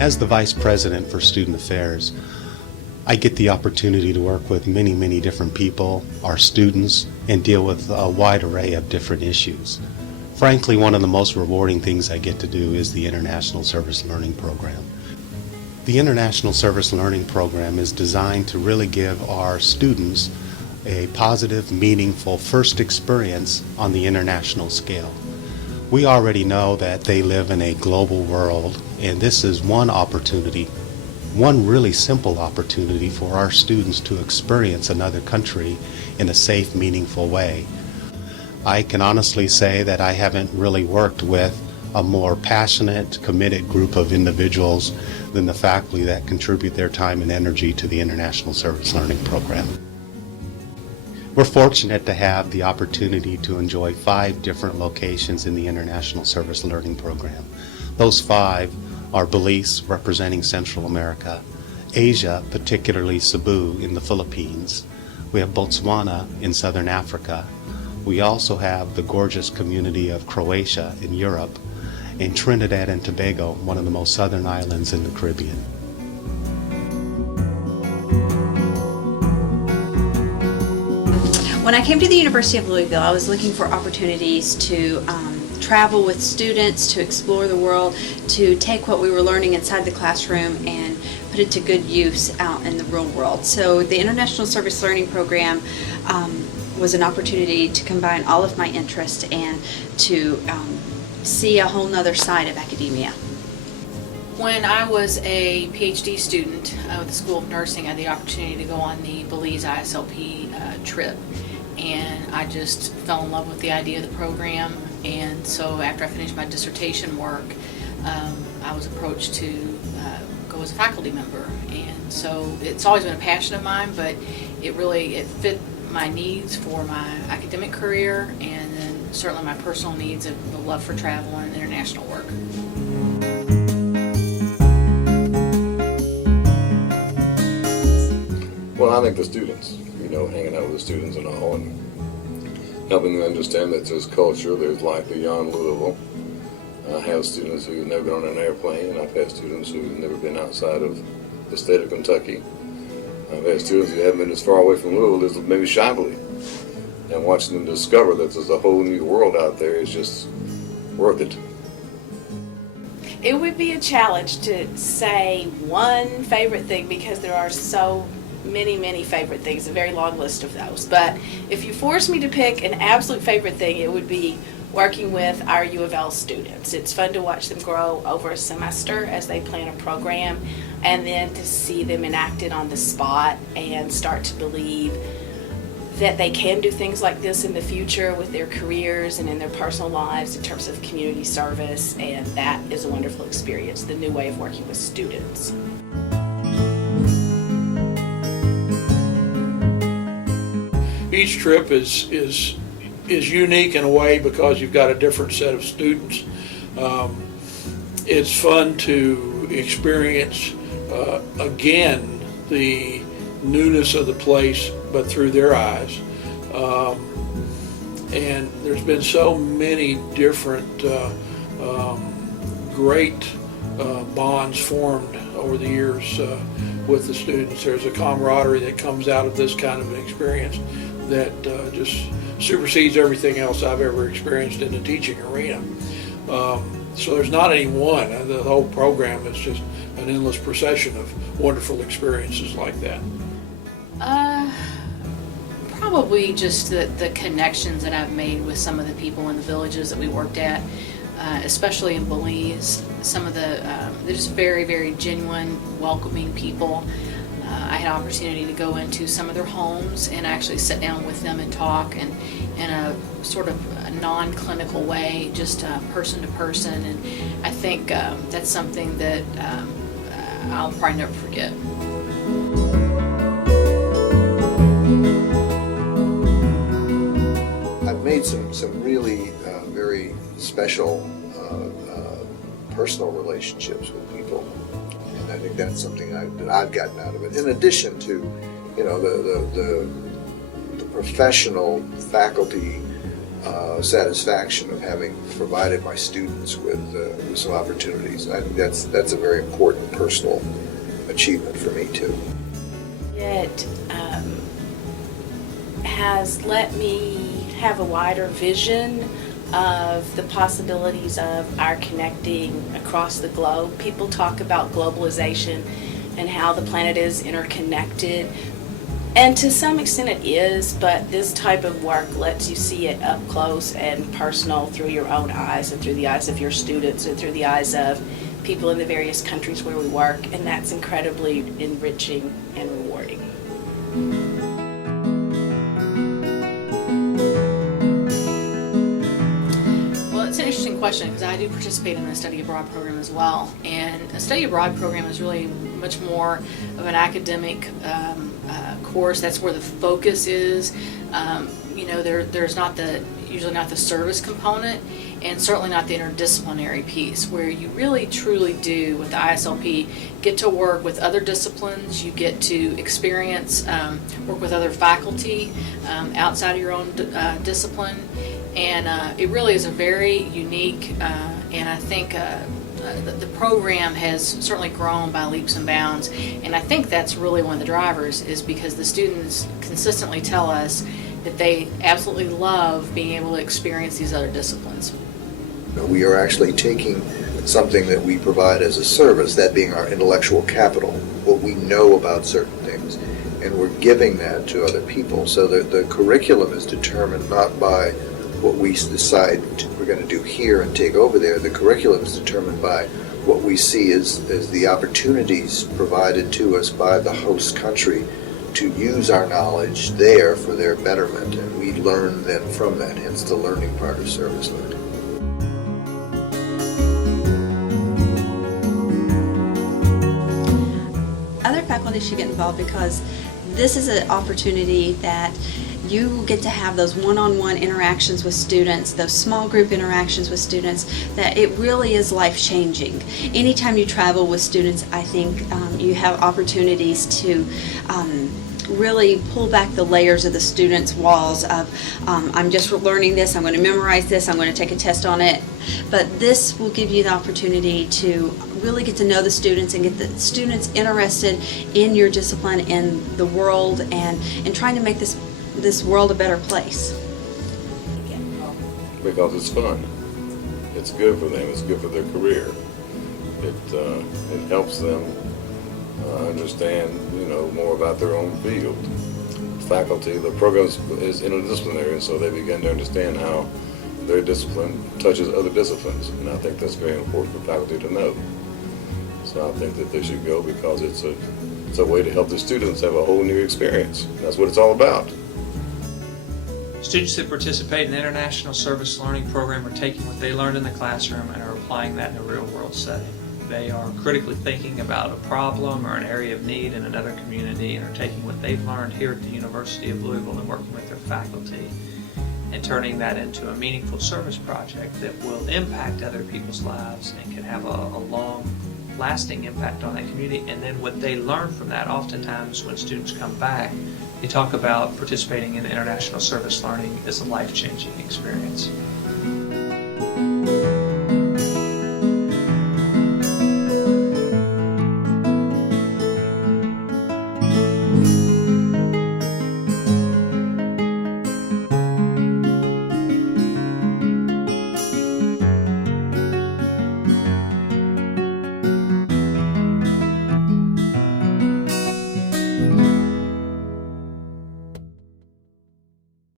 As the Vice President for Student Affairs, I get the opportunity to work with many different people, our students, and deal with a wide array of different issues. Frankly, one of the most rewarding things I get to do is the International Service Learning Program. The International Service Learning Program is designed to really give our students a positive, meaningful first experience on the international scale. We already know that they live in a global world, and this is one opportunity, one really simple opportunity for our students to experience another country in a safe, meaningful way. I can honestly say that I haven't really worked with a more passionate, committed group of individuals than the faculty that contribute their time and energy to the International Service Learning Program. We're fortunate to have the opportunity to enjoy 5 different locations in the International Service Learning Program. Those 5 are Belize, representing Central America, Asia, particularly Cebu in the Philippines. We have Botswana in Southern Africa. We also have the gorgeous community of Croatia in Europe, and Trinidad and Tobago, one of the most southern islands in the Caribbean. When I came to the University of Louisville, I was looking for opportunities to travel with students, to explore the world, to take what we were learning inside the classroom and put it to good use out in the real world. So the International Service Learning Program was an opportunity to combine all of my interests and to see a whole nother side of academia. When I was a PhD student at the School of Nursing, I had the opportunity to go on the Belize ISLP trip, and I just fell in love with the idea of the program. And so after I finished my dissertation work, I was approached to go as a faculty member. And so it's always been a passion of mine, but it fit my needs for my academic career, and then certainly my personal needs of the love for travel and international work. Well, I think the students, hanging out with the students and all, and helping them understand that there's culture, there's life beyond Louisville. I have students who've never been on an airplane, and I've had students who've never been outside of the state of Kentucky. I've had students who haven't been as far away from Louisville as maybe Shively, and watching them discover that there's a whole new world out there is just worth it. It would be a challenge to say one favorite thing because there are so many favorite things, a very long list of those. But if you force me to pick an absolute favorite thing, it would be working with our UofL students. It's fun to watch them grow over a semester as they plan a program, and then to see them enacted on the spot and start to believe that they can do things like this in the future with their careers and in their personal lives in terms of community service, and that is a wonderful experience, the new way of working with students. Each trip is unique in a way because you've got a different set of students. It's fun to experience again the newness of the place, but through their eyes. And there's been so many different great bonds formed over the years with the students. There's a camaraderie that comes out of this kind of an experience that just supersedes everything else I've ever experienced in the teaching arena. So there's not any one. The whole program is just an endless procession of wonderful experiences like that. Probably just the connections that I've made with some of the people in the villages that we worked at, especially in Belize. Some of they're just very genuine, welcoming people. I had an opportunity to go into some of their homes and actually sit down with them and talk, and in a sort of a non-clinical way, just person to person. And I think that's something that I'll probably never forget. I've made some really very special personal relationships with people, and I think that's something that I've gotten out of it. In addition to, the professional faculty satisfaction of having provided my students with some opportunities. I think that's a very important personal achievement for me too. It has let me have a wider vision of the possibilities of our connecting across the globe. People talk about globalization and how the planet is interconnected. And to some extent it is, but this type of work lets you see it up close and personal through your own eyes and through the eyes of your students and through the eyes of people in the various countries where we work, and that's incredibly enriching and rewarding. Well, it's an interesting question because I do participate in the study abroad program as well, and a study abroad program is really much more of an academic course. That's where the focus is. There's usually not the service component, and certainly not the interdisciplinary piece, where you really truly do with the ISLP get to work with other disciplines. You get to experience work with other faculty outside of your own discipline, and it really is a very unique and I think the program has certainly grown by leaps and bounds, and I think that's really one of the drivers, is because the students consistently tell us that they absolutely love being able to experience these other disciplines. We are actually taking something that we provide as a service, that being our intellectual capital, what we know about certain things, and we're giving that to other people. So the curriculum is determined not by what we decide we're going to do here and take over there. The curriculum is determined by what we see as the opportunities provided to us by the host country to use our knowledge there for their betterment, and we learn then from that, hence the learning part of service learning. Other faculty should get involved because this is an opportunity that you get to have those one-on-one interactions with students, those small group interactions with students, that it really is life-changing. Anytime you travel with students, I think you have opportunities to really pull back the layers of the students' walls of, I'm just learning this, I'm going to memorize this, I'm going to take a test on it. But this will give you the opportunity to really get to know the students and get the students interested in your discipline, in the world, and trying to make this world a better place. Because it's fun. It's good for them. It's good for their career. It helps them understand, more about their own field. Faculty, the program is interdisciplinary, so they begin to understand how their discipline touches other disciplines, and I think that's very important for faculty to know. So I think that they should go because it's a way to help the students have a whole new experience. That's what it's all about. Students that participate in the International Service Learning Program are taking what they learned in the classroom and are applying that in a real-world setting. They are critically thinking about a problem or an area of need in another community and are taking what they've learned here at the University of Louisville and working with their faculty and turning that into a meaningful service project that will impact other people's lives and can have a long-lasting impact on that community. And then what they learn from that, oftentimes when students come back, they talk about participating in international service learning as a life-changing experience.